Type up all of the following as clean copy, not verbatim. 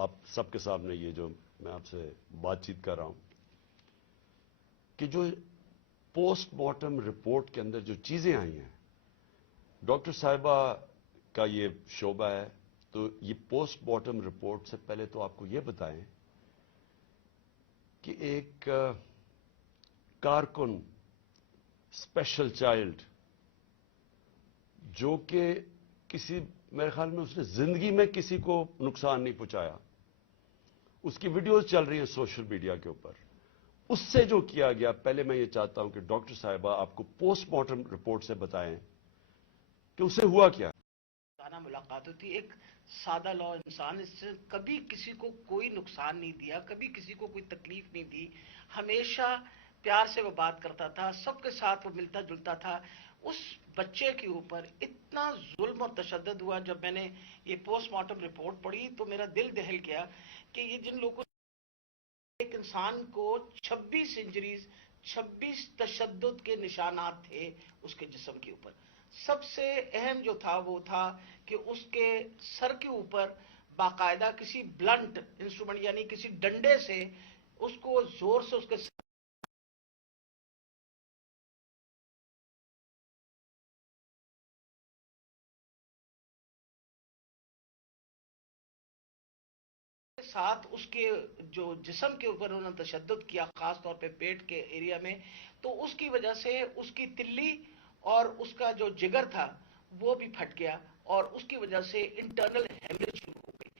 آپ سب کے سامنے یہ جو میں آپ سے بات چیت کر رہا ہوں کہ جو پوسٹ مارٹم رپورٹ کے اندر جو چیزیں آئی ہیں، ڈاکٹر صاحبہ کا یہ شعبہ ہے، تو یہ پوسٹ مارٹم رپورٹ سے پہلے تو آپ کو یہ بتائیں کہ ایک کارکن اسپیشل چائلڈ جو کہ کسی میرے خیال میں اس نے زندگی میں کسی کو نقصان نہیں پہنچایا، اس کی ویڈیوز چل رہی ہیں سوشل میڈیا کے اوپر، اس سے جو کیا گیا، پہلے میں یہ چاہتا ہوں کہ ڈاکٹر صاحبہ آپ کو پوسٹ مارٹم رپورٹ سے بتائیں کہ اس سے ہوا کیا۔ ملاقات ہوتی، ایک سادہ لو انسان، اس سے کبھی کسی کو کوئی نقصان نہیں دیا، کبھی کسی کو کوئی تکلیف نہیں دی، ہمیشہ پیار سے وہ بات کرتا تھا، سب کے ساتھ وہ ملتا جلتا تھا۔ اس بچے کے اوپر اتنا ظلم اور تشدد ہوا، جب میں نے یہ پوسٹ مارٹم رپورٹ پڑھی تو میرا دل دہل گیا کہ یہ جن لوگوں ایک انسان کو 26 انجریز، 26 تشدد کے نشانات تھے اس کے جسم کے اوپر۔ سب سے اہم جو تھا وہ تھا کہ اس کے سر کے اوپر باقاعدہ کسی بلنٹ انسٹرومنٹ یعنی کسی ڈنڈے سے اس کو زور سے اس کے ساتھ اس کے جو جسم کے اوپر انہوں نے تشدد کیا، خاص طور پہ پیٹ کے ایریا میں، تو اس کی وجہ سے اس کی تلی اور اس کا جو جگر تھا وہ بھی پھٹ گیا، اور اس کی وجہ سے انٹرنل ہیمریج شروع ہو گئی،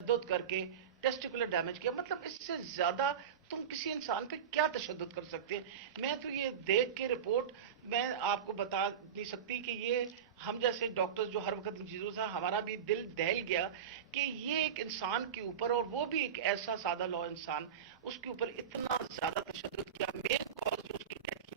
تشدد کر کے ٹیسٹیکولر ڈیمیج کیا۔ مطلب اس سے زیادہ تم کسی انسان پہ کیا تشدد کر سکتے ہیں؟ میں تو یہ دیکھ کے رپورٹ میں آپ کو بتا نہیں سکتی کہ یہ ہم جیسے ڈاکٹر جو ہر وقت ان چیزوں سے، ہمارا بھی دل دہل گیا کہ یہ ایک انسان کے اوپر، اور وہ بھی ایک ایسا سادہ لو انسان، اس کے اوپر اتنا زیادہ تشدد کیا۔ مین کاز اس کی ڈیتھ کی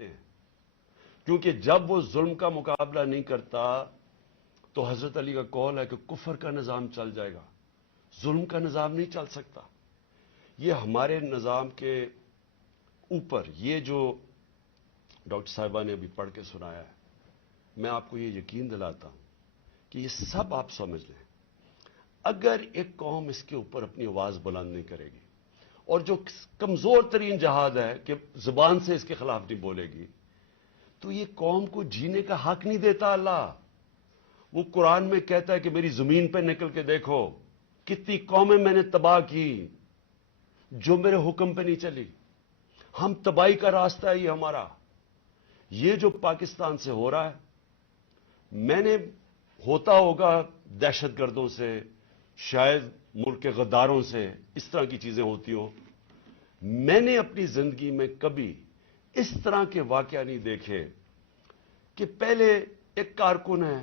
ہیں کیونکہ جب وہ ظلم کا مقابلہ نہیں کرتا تو حضرت علی کا قول ہے کہ کفر کا نظام چل جائے گا، ظلم کا نظام نہیں چل سکتا۔ یہ ہمارے نظام کے اوپر یہ جو ڈاکٹر صاحبہ نے ابھی پڑھ کے سنایا ہے، میں آپ کو یہ یقین دلاتا ہوں کہ یہ سب آپ سمجھ لیں، اگر ایک قوم اس کے اوپر اپنی آواز بلند نہیں کرے گی، اور جو کمزور ترین جہاد ہے کہ زبان سے اس کے خلاف نہیں بولے گی، تو یہ قوم کو جینے کا حق نہیں دیتا اللہ۔ وہ قرآن میں کہتا ہے کہ میری زمین پہ نکل کے دیکھو کتنی قومیں میں نے تباہ کی جو میرے حکم پہ نہیں چلی۔ ہم تباہی کا راستہ ہے یہ ہمارا۔ یہ جو پاکستان سے ہو رہا ہے، میں نے ہوتا ہوگا دہشت گردوں سے، شاید ملک کے غداروں سے، اس طرح کی چیزیں ہوتی ہوں، میں نے اپنی زندگی میں کبھی اس طرح کے واقعہ نہیں دیکھے کہ پہلے ایک کارکن ہے،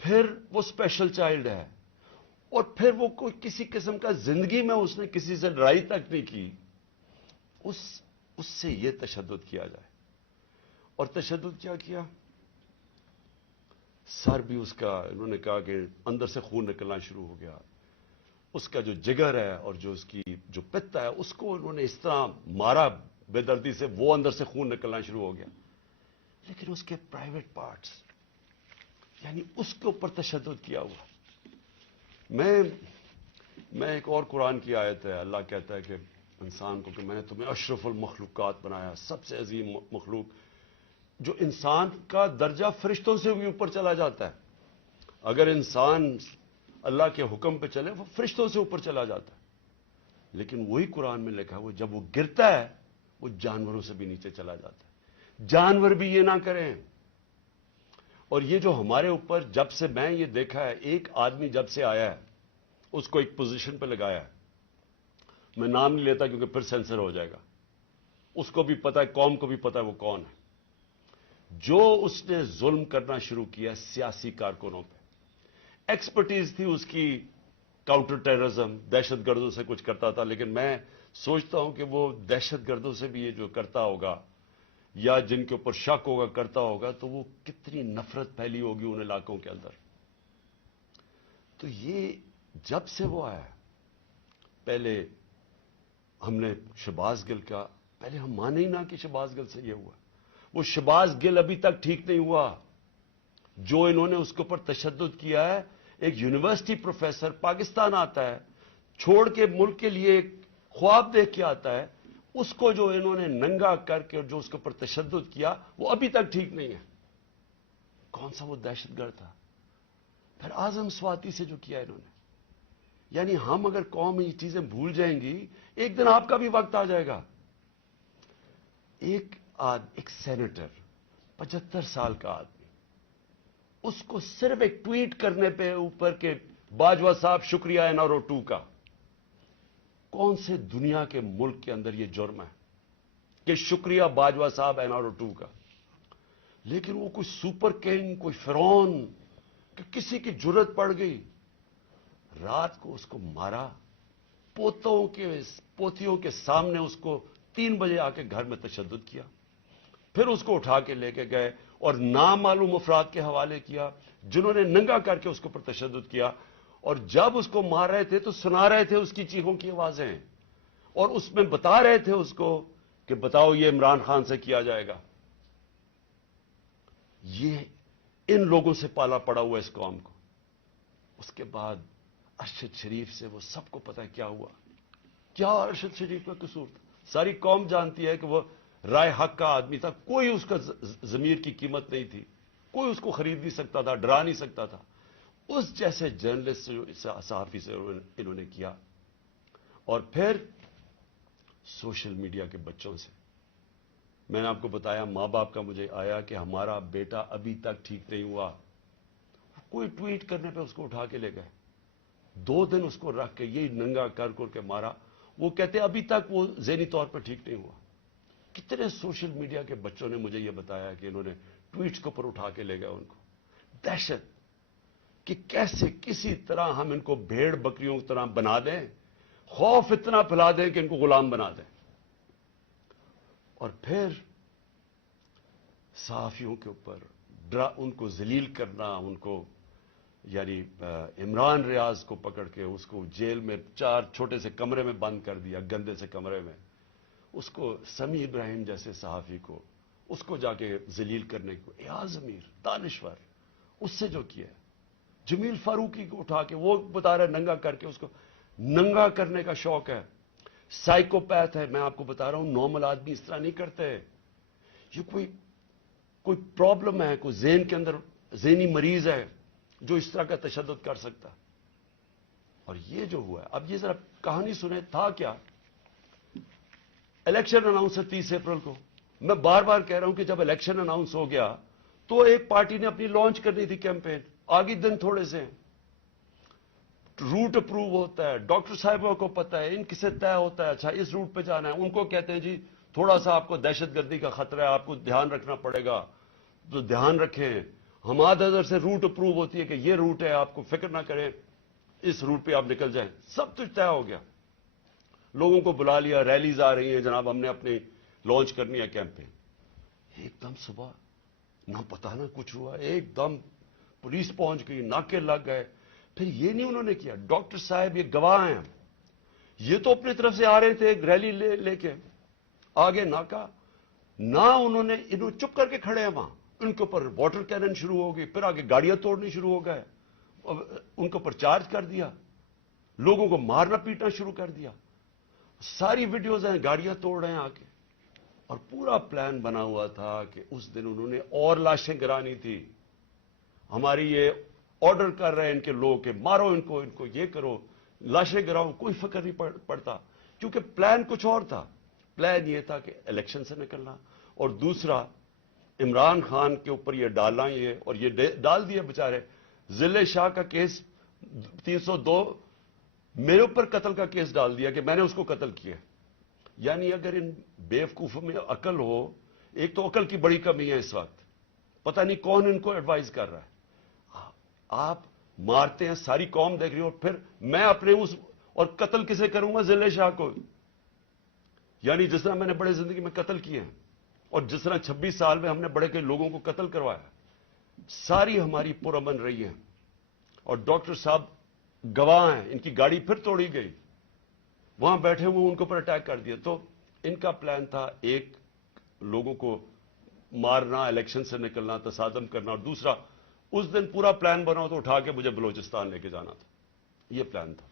پھر وہ اسپیشل چائلڈ ہے، اور پھر وہ کوئی کسی قسم کا زندگی میں اس نے کسی سے لڑائی تک نہیں کی، اس سے یہ تشدد کیا جائے۔ اور تشدد کیا کیا؟ سر بھی اس کا انہوں نے کہا کہ اندر سے خون نکلنا شروع ہو گیا. اس کا جو جگر ہے اور جو اس کی جو پتا ہے اس کو انہوں نے اس طرح مارا بے دردی سے، وہ اندر سے خون نکلنا شروع ہو گیا. لیکن اس کے پرائیویٹ پارٹس، یعنی اس کے اوپر تشدد کیا ہوا. میں ایک اور قرآن کی آیت ہے، اللہ کہتا ہے کہ انسان کو کہ میں نے تمہیں اشرف المخلوقات بنایا، سب سے عظیم مخلوق. جو انسان کا درجہ فرشتوں سے بھی اوپر چلا جاتا ہے. اگر انسان اللہ کے حکم پہ چلے وہ فرشتوں سے اوپر چلا جاتا ہے. لیکن وہی قرآن میں لکھا وہ جب وہ گرتا ہے وہ جانوروں سے بھی نیچے چلا جاتا ہے. جانور بھی یہ نہ کریں. اور یہ جو ہمارے اوپر جب سے میں یہ دیکھا ہے، ایک آدمی جب سے آیا ہے اس کو ایک پوزیشن پہ لگایا ہے، میں نام نہیں لیتا کیونکہ پھر سینسر ہو جائے گا، اس کو بھی پتا ہے، قوم کو بھی پتا ہے وہ کون ہے. جو اس نے ظلم کرنا شروع کیا سیاسی کارکنوں پہ، ایکسپرٹیز تھی اس کی کاؤنٹر ٹیررزم، دہشت گردوں سے کچھ کرتا تھا. لیکن میں سوچتا ہوں کہ وہ دہشت گردوں سے بھی یہ جو کرتا ہوگا یا جن کے اوپر شک ہوگا کرتا ہوگا تو وہ کتنی نفرت پھیلی ہوگی ان علاقوں کے اندر. تو یہ جب سے وہ آیا، پہلے ہم نے شہباز گل کا، پہلے ہم مانے ہی نہ کہ شہباز گل سے یہ ہوا. وہ شہباز گل ابھی تک ٹھیک نہیں ہوا. جو انہوں نے اس کے اوپر تشدد کیا ہے، ایک یونیورسٹی پروفیسر پاکستان آتا ہے، چھوڑ کے ملک کے لیے ایک خواب دیکھ کے آتا ہے، اس کو جو انہوں نے ننگا کر کے جو اس کے اوپر تشدد کیا وہ ابھی تک ٹھیک نہیں ہے. کون سا وہ دہشت گرد تھا؟ پھر اعظم سواتی سے جو کیا انہوں نے. یعنی ہم اگر قوم یہ چیزیں بھول جائیں گی، ایک دن آپ کا بھی وقت آ جائے گا. ایک سینیٹر 75 سال کا آدمی، اس کو صرف ایک ٹویٹ کرنے پہ اوپر کے باجوہ صاحب شکریہ NRO 2 کا. کون سے دنیا کے ملک کے اندر یہ جرم ہے کہ شکریہ باجوہ صاحب NRO 2 کا؟ لیکن وہ کوئی سپر کنگ، کوئی فرعون کہ کسی کی جرت پڑ گئی، رات کو اس کو مارا، پوتیوں کے سامنے اس کو 3 بجے آ کے گھر میں تشدد کیا، پھر اس کو اٹھا کے لے کے گئے اور نامعلوم افراد کے حوالے کیا جنہوں نے ننگا کر کے اس کے اوپر تشدد کیا. اور جب اس کو مار رہے تھے تو سنا رہے تھے اس کی چیخوں کی آوازیں، اور اس میں بتا رہے تھے اس کو کہ بتاؤ یہ عمران خان سے کیا جائے گا. یہ ان لوگوں سے پالا پڑا ہوا اس قوم کو. اس کے بعد ارشد شریف سے وہ سب کو پتا ہے کیا ہوا. کیا ارشد شریف کا قصور تھا؟ ساری قوم جانتی ہے کہ وہ رائے حق کا آدمی تھا. کوئی اس کا ضمیر کی قیمت نہیں تھی، کوئی اس کو خرید نہیں سکتا تھا، ڈرا نہیں سکتا تھا. اس جیسے جرنلسٹ صحافی سے انہوں نے کیا. اور پھر سوشل میڈیا کے بچوں سے میں نے آپ کو بتایا، ماں باپ کا مجھے آیا کہ ہمارا بیٹا ابھی تک ٹھیک نہیں ہوا. کوئی ٹویٹ کرنے پہ اس کو اٹھا کے لے گئے، 2 دن اس کو رکھ کے یہی ننگا کر کے مارا. وہ کہتے ابھی تک وہ ذہنی طور پر ٹھیک نہیں ہوا. کتنے سوشل میڈیا کے بچوں نے مجھے یہ بتایا کہ انہوں نے ٹویٹس کے اوپر اٹھا کے لے گئے ان کو. دہشت کہ کیسے کسی طرح ہم ان کو بھیڑ بکریوں کی طرح بنا دیں، خوف اتنا پھیلا دیں کہ ان کو غلام بنا دیں. اور پھر صحافیوں کے اوپر ان کو ذلیل کرنا، ان کو یعنی عمران ریاض کو پکڑ کے اس کو جیل میں 4 چھوٹے سے کمرے میں بند کر دیا، گندے سے کمرے میں. اس کو سمیع ابراہیم جیسے صحافی کو اس کو جا کے ذلیل کرنے کو، ایاز امیر دانشور اس سے جو کیا، جمیل فاروقی کو اٹھا کے وہ بتا رہا ہے ننگا کر کے، اس کو ننگا کرنے کا شوق ہے. سائیکوپیتھ ہے. میں آپ کو بتا رہا ہوں نارمل آدمی اس طرح نہیں کرتے. یہ کوئی پرابلم ہے، کوئی ذہن کے اندر ذہنی مریض ہے جو اس طرح کا تشدد کر سکتا. اور یہ جو ہوا ہے، اب یہ ذرا کہانی سنیں تھا کیا. الیکشن اناؤنس ہے 30 اپریل کو. میں بار بار کہہ رہا ہوں کہ جب الیکشن اناؤنس ہو گیا تو ایک پارٹی نے اپنی لانچ کرنی تھی کیمپین. آگے دن تھوڑے سے روٹ اپروو ہوتا ہے، ڈاکٹر صاحبوں کو پتا ہے، ان کسے طے ہوتا ہے اچھا اس روٹ پہ جانا ہے. ان کو کہتے ہیں جی تھوڑا سا آپ کو دہشت گردی کا خطرہ ہے، آپ کو دھیان رکھنا پڑے گا، تو دھیان رکھیں. ہمارے ادھر سے روٹ اپروو ہوتی ہے کہ یہ روٹ ہے، آپ کو فکر نہ کریں، اس روٹ پہ آپ نکل جائیں. سب کچھ طے ہو گیا. لوگوں کو بلا لیا، ریلیز آ رہی ہیں، جناب ہم نے اپنی لانچ کرنی ہے کیمپین. ایک دم صبح نہ پتا نہ کچھ ہوا، ایک دم पुलिस पहुंच गई, नाके लग गए। फिर ये नहीं उन्होंने किया, डॉक्टर साहब ये गवाह हैं, ये तो अपनी तरफ से आ रहे थे रैली लेके, आगे नाका ना, उन्होंने इन्हों चुप करके खड़े हैं वहां, उनके ऊपर वाटर कैनन शुरू हो गई, फिर आगे गाड़ियां तोड़नी शुरू हो गए, उनके ऊपर चार्ज कर दिया, लोगों को मारना पीटना शुरू कर दिया। सारी वीडियोज हैं, गाड़ियां तोड़ रहे हैं आके। और पूरा प्लान बना हुआ था कि उस दिन उन्होंने और लाशें गिरानी थी। हमारी ये ऑर्डर कर रहे हैं इनके लोग कि मारो इनको, इनको ये करो, लाशें गिराओ, कोई फिक्र नहीं पड़ता, क्योंकि प्लान कुछ और था। प्लान ये था कि इलेक्शन से निकलना, और दूसरा इमरान खान के ऊपर ये डालना, ये और ये डाल दिया बेचारे। जिले शाह का केस 302 मेरे ऊपर कत्ल का केस डाल दिया कि मैंने उसको कत्ल किया। यानी अगर इन बेवकूफों में अकल हो, एक तो अकल की बड़ी कमी है इस वक्त, पता नहीं कौन इनको एडवाइस कर रहा है। आप मारते हैं, सारी कौम देख रही हो, फिर मैं अपने उस और कत्ल किसे करूंगा? जिले शाह को। यानी जिस तरह मैंने बड़े जिंदगी में कत्ल किए हैं, और जिस तरह 26 साल में हमने बड़े कई लोगों को कत्ल करवाया, सारी हमारी पुरअमन रही है। और डॉक्टर साहब गवाह हैं, इनकी गाड़ी फिर तोड़ी गई, वहां बैठे हुए उनके ऊपर अटैक कर दिया। तो इनका प्लान था, एक लोगों को मारना, इलेक्शन से निकलना, तसादम करना, और दूसरा उस दिन पूरा प्लान बना तो उठा के मुझे बलूचिस्तान लेके जाना था। यह प्लान था।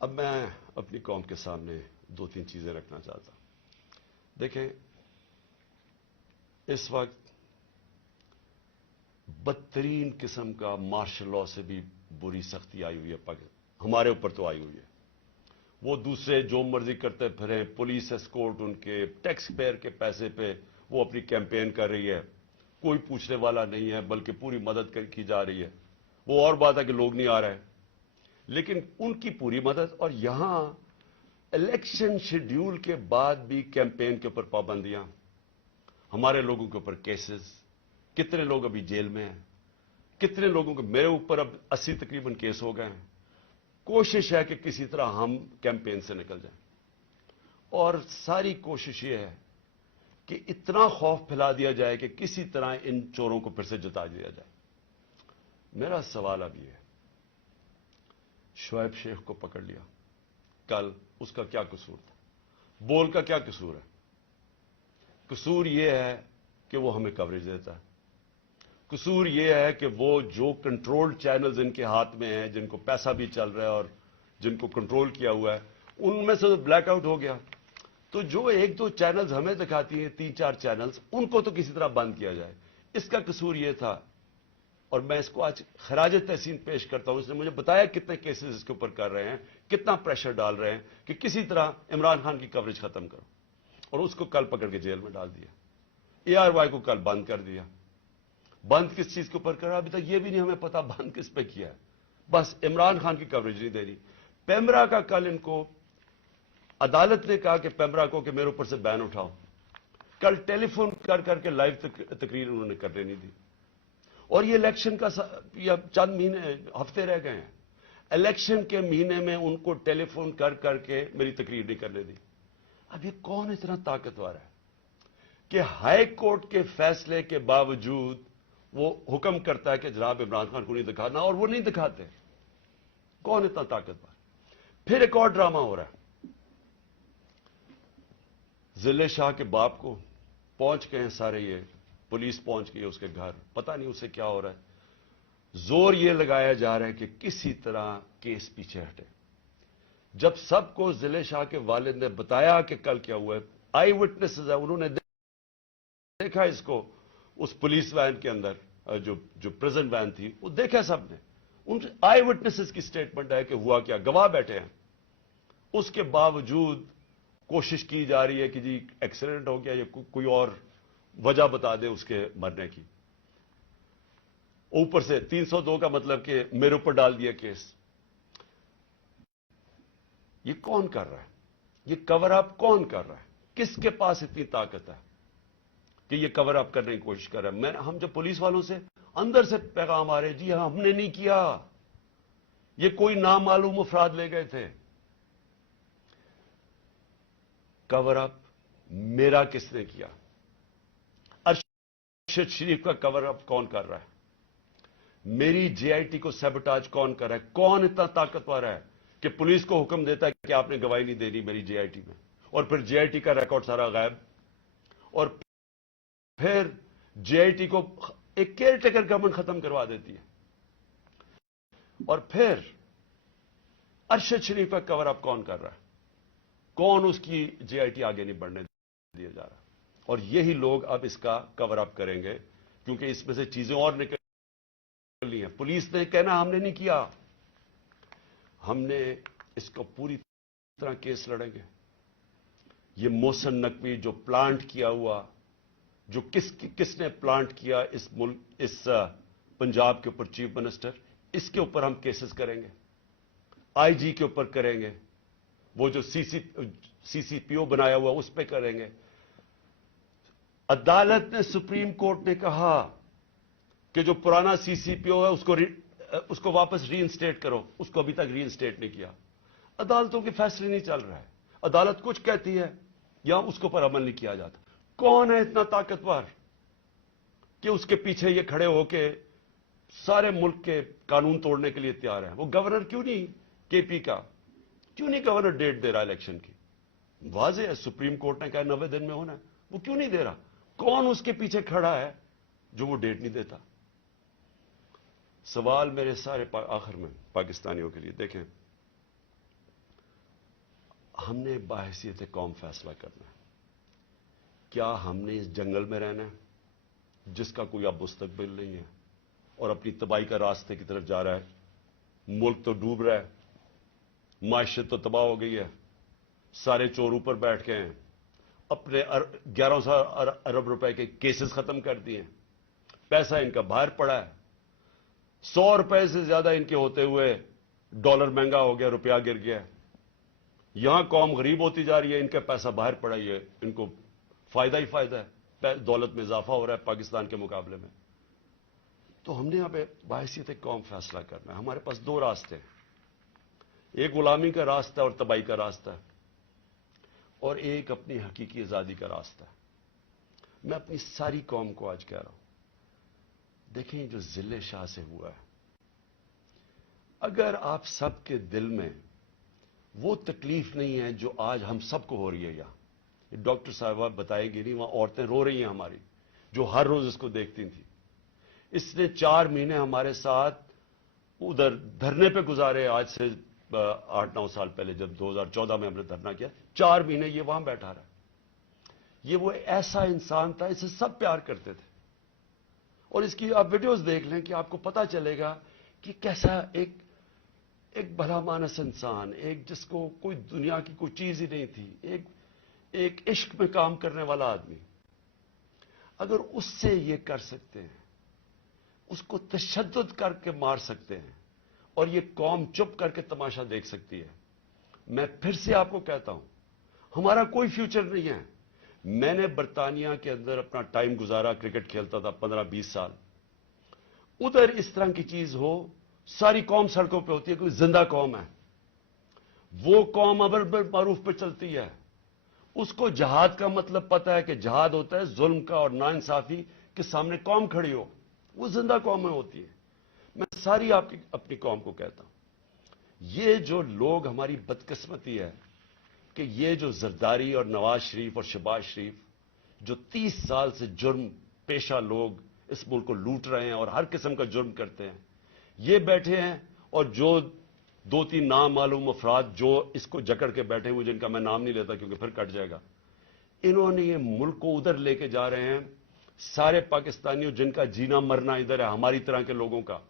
अब मैं अपनी कौम के सामने 2-3 चीजें रखना चाहता। देखें, इस वक्त बदतरीन किस्म का मार्शल लॉ से भी बुरी सख्ती आई हुई है, हमारे ऊपर तो आई हुई है। वो दूसरे जो मर्जी करते फिरे, पुलिस एस्कॉर्ट उनके टैक्स पेयर के पैसे पे वो अपनी कैंपेन कर रही है, कोई पूछने वाला नहीं है, बल्कि पूरी मदद की जा रही है। वो और बात है कि लोग नहीं आ रहे, लेकिन उनकी पूरी मदद। और यहां इलेक्शन शेड्यूल के बाद भी कैंपेन के ऊपर पाबंदियां, हमारे लोगों के ऊपर केसेस, कितने लोग अभी जेल में हैं, कितने लोगों के, मेरे ऊपर अब 80 तकरीबन केस हो गए हैं। कोशिश है कि किसी तरह हम कैंपेन से निकल जाएं, और सारी कोशिश यह है कि इतना खौफ फैला दिया जाए कि किसी तरह इन चोरों को फिर से जिता दिया जाए। मेरा सवाल अब यह है, शुएब शेख को पकड़ लिया कल, उसका क्या कसूर था? बोल का क्या कसूर है? कसूर यह है कि वो हमें कवरेज देता है। कसूर यह है कि वो जो कंट्रोल्ड चैनल्स इनके हाथ में हैं, जिनको पैसा भी चल रहा है और जिनको कंट्रोल किया हुआ है, उनमें से तो ब्लैकआउट हो गया। तो जो 1-2 चैनल्स हमें दिखाती हैं, 3-4 चैनल्स, उनको तो किसी तरह बंद किया जाए। इसका कसूर यह था, और मैं इसको आज खराज तहसीन पेश करता हूं। इसने मुझे बताया कितने केसेस इसके ऊपर कर रहे हैं, कितना प्रेशर डाल रहे हैं कि किसी तरह इमरान खान की कवरेज खत्म करो, और उसको कल पकड़ के जेल में डाल दिया। ARY को कल बंद कर दिया। बंद किस चीज के ऊपर करा, अभी तक यह भी नहीं हमें पता बंद किस पे किया है। बस इमरान खान की कवरेज नहीं दे रही। पेमरा का कल इनको अदालत ने कहा कि पेमरा को कि मेरे ऊपर से बैन उठाओ। कल टेलीफोन कर करके लाइव तकरीर उन्होंने करने नहीं दी। और ये इलेक्शन का या चंद महीने, हफ्ते रह गए हैं, इलेक्शन के महीने में उनको टेलीफोन कर करके मेरी तकरीर नहीं करने दी। अब ये कौन इतना ताकतवर है कि हाई कोर्ट के फैसले के बावजूद वो हुक्म करता है कि जनाब इमरान खान को नहीं दिखाना, और वो नहीं दिखाते? कौन इतना ताकतवर? फिर एक और ड्रामा हो रहा है। जिले शाह के बाप को पहुंच गए हैं सारे, ये पुलिस पहुंच गई है उसके घर, पता नहीं उसे क्या हो रहा है। जोर ये लगाया जा रहा है कि किसी तरह केस पीछे हटे। जब सबको जिले शाह के वालिद ने बताया कि कल क्या हुआ है, आई विटनेसेस है, उन्होंने देखा इसको उस पुलिस वैन के अंदर, जो प्रेजेंट वैन थी, वो देखा सबने। उन आई विटनेसेस की स्टेटमेंट है कि हुआ क्या, गवाह बैठे हैं। उसके बावजूद कोशिश की जा रही है कि जी एक्सीडेंट हो गया या कोई और वजह बता दे उसके मरने की। ऊपर से 302 का मतलब कि मेरे ऊपर डाल दिया केस। ये कौन कर रहा है? ये कवर अप कौन कर रहा है? किसके पास इतनी ताकत है कि ये कवर अप करने की कोशिश कर रहा है? हम जब पुलिस वालों से अंदर से पैगाम आ रहे, जी हां हमने नहीं किया, ये कोई नामालूम अफराद ले गए थे। कवर अप मेरा किसने किया? अरशद शरीफ का कवर अप कौन कर रहा है? मेरी जेआईटी को सैबोटाज कौन कर रहा है? कौन इतना ताकतवर है कि पुलिस को हुक्म देता है कि आपने गवाही नहीं देनी मेरी जेआईटी में, और फिर जेआईटी का रिकॉर्ड सारा गायब, और फिर जेआईटी को एक केयरटेकर गवर्नमेंट खत्म करवा देती है, और फिर अरशद शरीफ का कवर अप कौन कर रहा है? कौन उसकी जेआईटी आगे नहीं बढ़ने दिया जा रहा? और यही लोग अब इसका कवर अप करेंगे, क्योंकि इसमें से चीजें और निकलनी है। पुलिस ने कहना हमने नहीं किया, हमने इसको पूरी तरह केस लड़ेंगे। ये मोहसिन नकवी जो प्लांट किया हुआ, जो किसने प्लांट किया इस मुल्क, इस पंजाब के ऊपर चीफ मिनिस्टर, इसके ऊपर हम केसेस करेंगे, आईजी के ऊपर करेंगे, वो जो सीसीपीओ बनाया हुआ उस पर करेंगे। अदालत ने, सुप्रीम कोर्ट ने कहा कि जो पुराना सीसीपीओ है उसको वापस रीइंस्टेट करो, उसको अभी तक रीइंस्टेट नहीं किया। अदालतों के फैसले नहीं चल रहा है, अदालत कुछ कहती है या उसके ऊपर अमल नहीं किया जाता। कौन है इतना ताकतवर कि उसके पीछे ये खड़े होके सारे मुल्क के कानून तोड़ने के लिए तैयार है? वो गवर्नर क्यों नहीं, केपी का क्यों नहीं गवर्नर डेट दे रहा इलेक्शन की? वाज़ेह है, सुप्रीम कोर्ट ने कहा 90 दिन में होना है, वो क्यों नहीं दे रहा? कौन उसके पीछे खड़ा है जो वो डेट नहीं देता? सवाल मेरे सारे आखिर में पाकिस्तानियों के लिए, देखें, हमने बाहैसियत कौम फैसला करना है। क्या हमने इस जंगल में रहना है जिसका कोई अब मुस्तकबिल नहीं है और अपनी तबाही का रास्ते की तरफ जा रहा है? मुल्क तो डूब रहा है, माशियत तो तबाह हो गई है, सारे चोर ऊपर बैठ गए हैं, अपने 1100 अरब रुपए के केसेस खत्म कर दिए, पैसा इनका बाहर पड़ा है, 100 रुपए से ज्यादा इनके होते हुए डॉलर महंगा हो गया, रुपया गिर गया। यहां कौम गरीब होती जा रही है, इनका पैसा बाहर पड़ा है, इनको फायदा ही फायदा है, दौलत में इजाफा हो रहा है पाकिस्तान के मुकाबले में। तो हमने यहां पे बाहैसियत कौम फैसला करना है। हमारे पास दो रास्ते हैं, एक गुलामी का रास्ता और तबाही का रास्ता है, और एक अपनी हकीकी आजादी का रास्ता है। मैं अपनी सारी कौम को आज कह रहा हूं, देखें जो जिले शाह से हुआ है, अगर आप सबके दिल में वो तकलीफ नहीं है जो आज हम सबको हो रही है, यहां डॉक्टर साहबा बताएंगे नहीं, वहां औरतें रो रही हैं हमारी, जो हर रोज इसको देखती थी। इसने 4 महीने हमारे साथ उधर धरने पे गुजारे, आज से 8-9 साल पहले जब 2014 में हमने धरना किया, 4 महीने ये वहां बैठा रहा। ये वो ऐसा इंसान था, इसे सब प्यार करते थे, और इसकी आप वीडियोस देख लें कि आपको पता चलेगा कि कैसा एक भला मानस इंसान, एक जिसको कोई दुनिया की कोई चीज ही नहीं थी, एक इश्क में काम करने वाला आदमी, अगर उससे ये कर सकते हैं, उसको तशद्दुद करके मार सकते हैं, और ये कौम चुप करके तमाशा देख सकती है। मैं फिर से आपको कहता हूं, हमारा कोई फ्यूचर नहीं है। मैंने बर्तानिया के अंदर अपना टाइम गुजारा, क्रिकेट खेलता था 15-20 साल। उधर इस तरह की चीज हो, सारी कौम सड़कों पे होती है, कोई जिंदा कौम है, वो कौम अमर मारूफ पे चलती है। उसको जहाद का मतलब पता है कि जहाद होता है जुल्म का और नाइंसाफी के सामने कौम खड़ी हो, वो जिंदा कौम में होती है। मैं सारी आपकी अपनी कौम को कहता हूं, ये जो लोग, हमारी बदकिस्मती है कि ये जो जरदारी और नवाज शरीफ और शहबाज शरीफ, जो 30 साल से जुर्म पेशा लोग इस मुल्क को लूट रहे हैं और हर किस्म का जुर्म करते हैं, ये बैठे हैं, और जो 2-3 नामालूम अफराद जो इसको जकड़ के बैठे हुए, जिनका मैं नाम नहीं लेता क्योंकि फिर कट जाएगा, इन्होंने ये मुल्क को उधर लेके जा रहे हैं। सारे पाकिस्तानियों जिनका जीना मरना इधर है, हमारी तरह के लोगों का,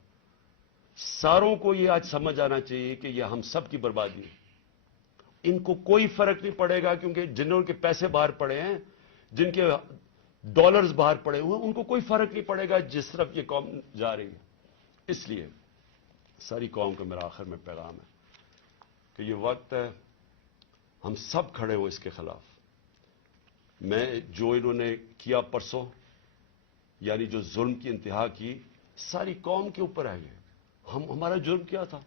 सारों को ये आज समझ आना चाहिए कि यह हम सब की बर्बादी है। इनको कोई फर्क नहीं पड़ेगा, क्योंकि जिन्होंने पैसे बाहर पड़े हैं, जिनके डॉलर्स बाहर पड़े हुए हैं, उनको कोई फर्क नहीं पड़ेगा जिस तरफ ये कौम जा रही है। इसलिए सारी कौम को मेरा आखिर में पैगाम है कि ये वक्त है हम सब खड़े हो इसके खिलाफ। मैं जो इन्होंने किया परसों, यानी जो जुल्म की इंतहा की, सारी कौम के ऊपर है ये। हमारा जुर्म क्या था?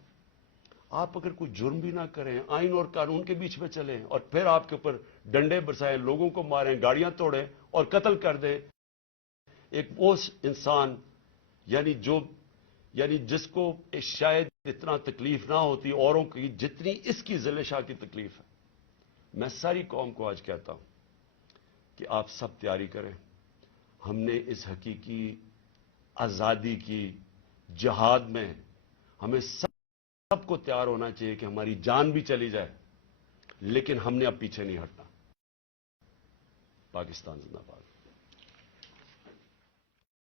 आप अगर कोई जुर्म भी ना करें, आइन और कानून के बीच में चलें, और फिर आपके ऊपर डंडे बरसाएं, लोगों को मारें, गाड़ियां तोड़ें और कत्ल कर दें, ایک وہ انسان یعنی جس کو شاید اتنا تکلیف نہ ہوتی اوروں کی جتنی اس کی ذل شاہ کی تکلیف ہے. میں ساری قوم کو آج کہتا ہوں کہ آپ سب تیاری کریں. ہم نے اس حقیقی آزادی کی جہاد میں ہمیں سب کو تیار ہونا چاہیے کہ ہماری جان بھی چلی جائے لیکن ہم نے اب پیچھے نہیں ہٹنا. پاکستان زندہ باد.